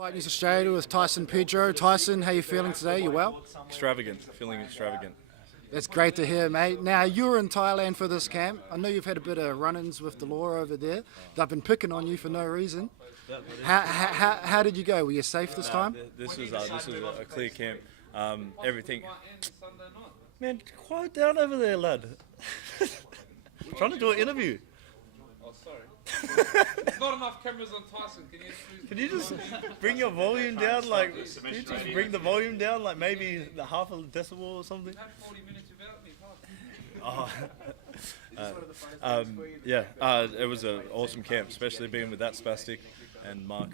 Fight News Australia with Tyson Pedro. Tyson, how you feeling today? You well? Extravagant, feeling extravagant. That's great to hear, mate. Now, you were in Thailand for this camp. I know you've had a bit of run-ins with the law over there. They've been picking on you for no reason. How did you go? Were you safe this time? This was a clear camp. Everything. Man, quiet down over there, lad. Trying to do an interview. Oh, sorry. There's not enough cameras on Tyson. Can you just bring your volume down? Like, can you just bring the volume down, like maybe the half a decibel or something? Had 40 minutes without me. It was an awesome camp, especially being with that spastic and Mark.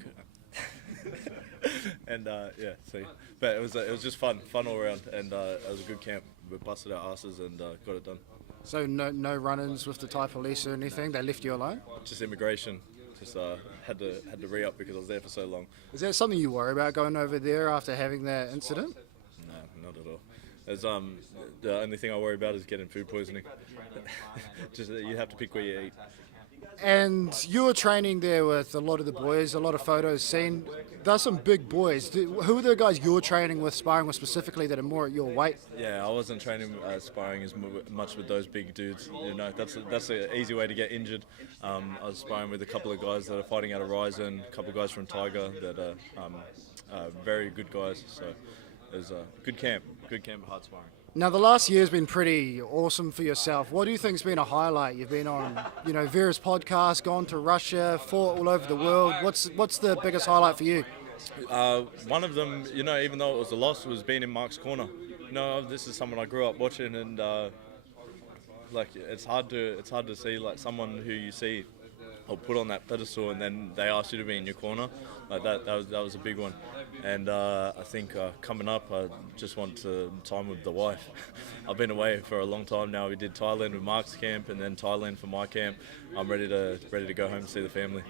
But it was just fun all around, and it was a good camp. We busted our asses and got it done. So no run-ins with the Thai police or anything? They left you alone? Just immigration. Just had to re-up because I was there for so long. Is that something you worry about going over there after having that incident? No, not at all. The only thing I worry about is getting food poisoning. Just you have to pick where you eat. And you were training there with a lot of the boys, a lot of photos seen. There's some big boys. Who are the guys you're training with, sparring with specifically, that are more at your weight? Yeah, I wasn't training sparring as much with those big dudes. You know, that's an easy way to get injured. I was sparring with a couple of guys that are fighting out of Ryzen, a couple of guys from Tiger that are very good guys. So it was a good camp, hard sparring. Now, the last year's been pretty awesome for yourself. What do you think's been a highlight? You've been on, Averis podcasts, gone to Russia, fought all over the world. What's the biggest highlight for you? One of them, even though it was a loss, was being in Mark's corner. This is someone I grew up watching, and it's hard to see like someone who you see or put on that pedestal, and then they ask you to be in your corner. Like that was a big one. And I think coming up, I just want time with the wife. I've been away for a long time now. We did Thailand with Mark's camp, and then Thailand for my camp. I'm ready to go home and see the family.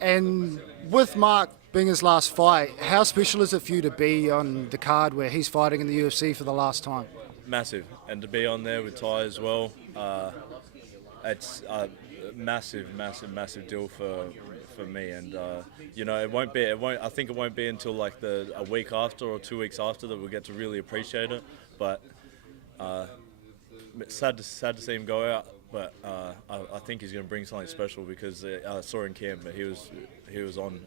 And with Mark being his last fight, how special is it for you to be on the card where he's fighting in the UFC for the last time? Massive, and to be on there with Ty as well, it's a massive deal for me. And I think it won't be until like a week after or 2 weeks after that we'll get to really appreciate it. But sad to see him go out. But I think he's going to bring something special because I saw in camp that he's on.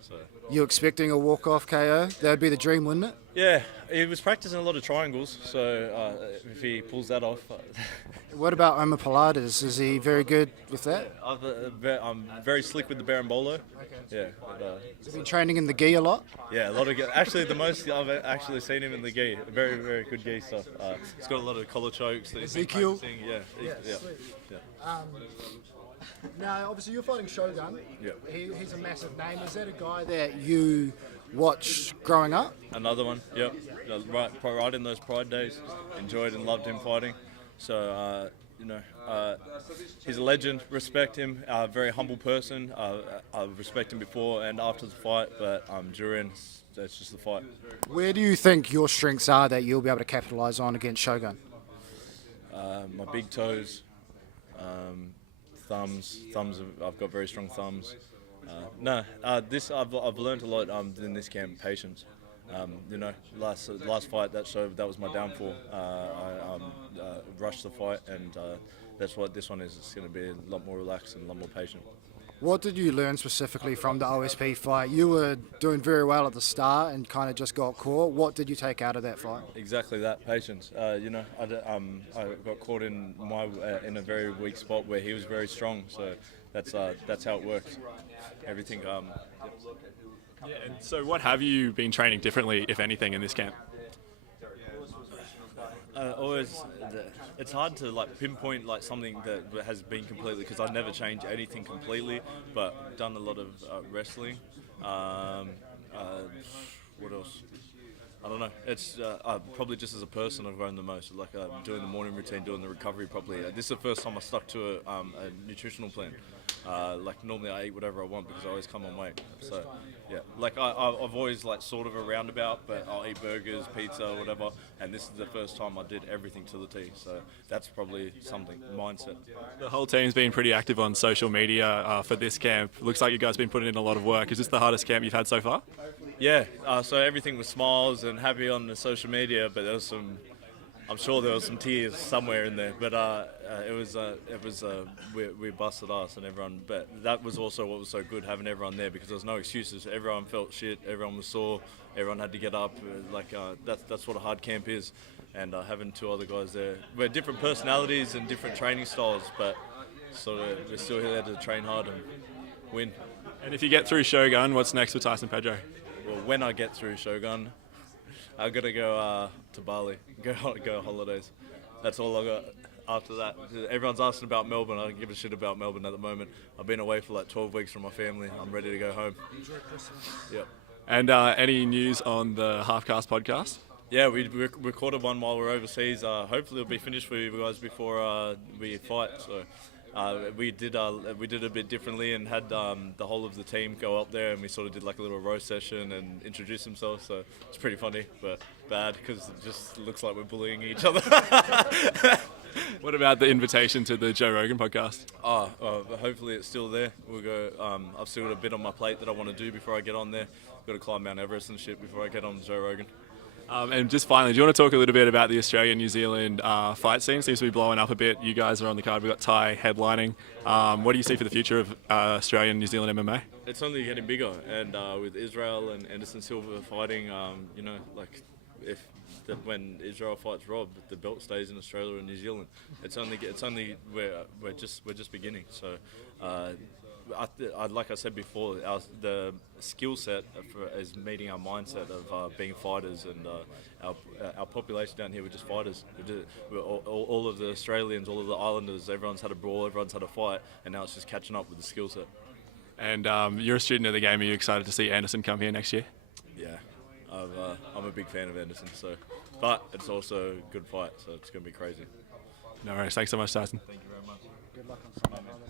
So. You expecting a walk-off KO? That'd be the dream, wouldn't it? Yeah, he was practicing a lot of triangles, so if he pulls that off. What about Omar Pilates? Is he very good with that? I'm very slick with the Berimbolo. Okay. Yeah. Has he been training in the gi a lot? Yeah, a lot of gi. Actually, the most I've actually seen him in the gi. Very, very good gi stuff. He's got a lot of collar chokes. Ezekiel? Yeah. Now, obviously, you're fighting Shogun. Yeah. He's a massive name. Is that a guy that you watched growing up? Another one, yep. Right in those Pride days. Enjoyed and loved him fighting. So, he's a legend. Respect him. Very humble person. I respect him before and after the fight, but during, that's just the fight. Where do you think your strengths are that you'll be able to capitalise on against Shogun? My big toes. Thumbs. I've got very strong thumbs. I've learned a lot in this camp. Patience. Last fight that was my downfall. I rushed the fight, and that's what this one is. It's going to be a lot more relaxed and a lot more patient. What did you learn specifically from the OSP fight? You were doing very well at the start and kind of just got caught. What did you take out of that fight? Exactly that, patience. I got caught in a very weak spot where he was very strong. So that's how it works. Everything. Yeah. And so, what have you been training differently, if anything, in this camp? It's hard to pinpoint something that has been completely, because I never change anything completely, but done a lot of wrestling. What else? I don't know. It's probably just as a person I've grown the most. Doing the morning routine, doing the recovery properly. This is the first time I stuck to a nutritional plan. Like normally I eat whatever I want because I always come on weight. So yeah, like I've always like sort of a roundabout, but I'll eat burgers, pizza, whatever. And this is the first time I did everything to the T. So that's probably something mindset. The whole team's been pretty active on social media for this camp. Looks like you guys have been putting in a lot of work. Is this the hardest camp you've had so far? Yeah. So everything was smiles and happy on the social media, but there was some. I'm sure there was some tears somewhere in there, but we busted ass and everyone. But that was also what was so good, having everyone there, because there was no excuses. Everyone felt shit. Everyone was sore. Everyone had to get up. That's what a hard camp is, and having 2 other guys there. We're different personalities and different training styles, but sort of we're still here to train hard and win. And if you get through Shogun, what's next for Tyson Pedro? Well, when I get through Shogun, I gotta go to Bali, go holidays. That's all I got. After that, everyone's asking about Melbourne. I don't give a shit about Melbourne at the moment. I've been away for like 12 weeks from my family. I'm ready to go home. Enjoy Christmas. Yep. And any news on the Halfcast podcast? Yeah, we recorded one while we're overseas. Hopefully it'll be finished for you guys before we fight. So we did a bit differently and had the whole of the team go up there, and we sort of did like a little roast session and introduce themselves. So it's pretty funny, but bad because it just looks like we're bullying each other. What about the invitation to the Joe Rogan podcast? Hopefully it's still there. We'll go. I've still got a bit on my plate that I want to do before I get on there. Got to climb Mount Everest and shit before I get on Joe Rogan. And just finally, do you want to talk a little bit about the Australian-New Zealand fight scene? Seems to be blowing up a bit. You guys are on the card. We've got Ty headlining. What do you see for the future of Australian-New Zealand MMA? It's only getting bigger, and with Israel and Anderson Silva fighting, when Israel fights Rob, the belt stays in Australia and New Zealand. It's only we're just beginning. So. Like I said before, the skill set is meeting our mindset of being fighters, and our population down here, we're just fighters. All of the Australians, all of the Islanders, everyone's had a brawl, everyone's had a fight, and now it's just catching up with the skill set. And you're a student of the game. Are you excited to see Anderson come here next year? Yeah, I'm a big fan of Anderson, but it's also a good fight, so it's going to be crazy. No worries. Thanks so much, Tyson. Thank you very much. Good luck on Sunday, brother.